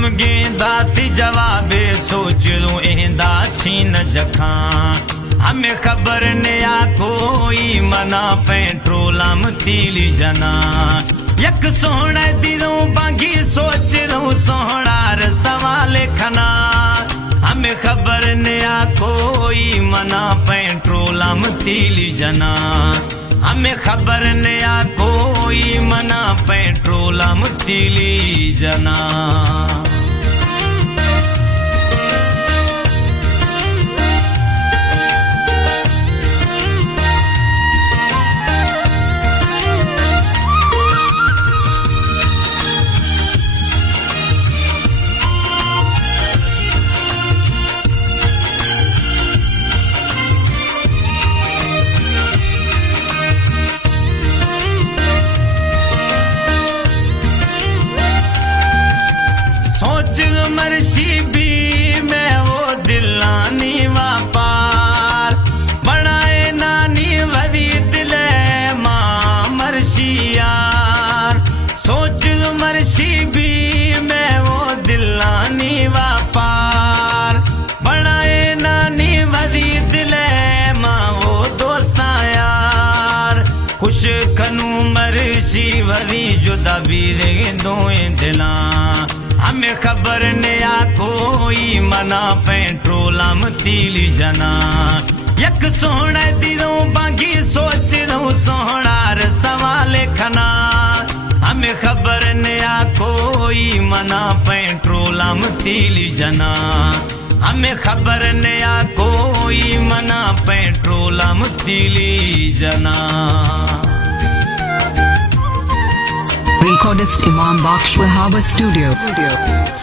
हम गेंदा ती जवाबे सोच लूं एंदा छीन जखा हमें खबर ने आ कोई मना पेट्रोलम तीली जना यक सोहना दिलों बांगी सोच लूं सोहनार सवाल खना हमें खबर ने आ कोई मना पेट्रोलम तीली जना हमें खबर ने आ कोई मना पेट्रोलम तीली जना मर्शी भी मैं वो दिलानी वापार बनाए नानी वदी दिले माँ मर्शी यार सोच लो मर्शी भी मैं वो दिलानी वापार बनाए नानी वदी दिले माँ वो दोस्ता यार खुश खनू मर्शी वदी जुदा भी दे दो दिला हमें खबर ने आ कोई मना पेट्रोलम तीली जना यक सोहना दिलों बांगी सोच लूं सोहनार सवाल खना हमें खबर ने आ कोई मना पेट्रोलम तीली जना हमें खबर ने आ कोई मना पेट्रोलम तीली जना Recordist Imam Baksh Wahaba Studio.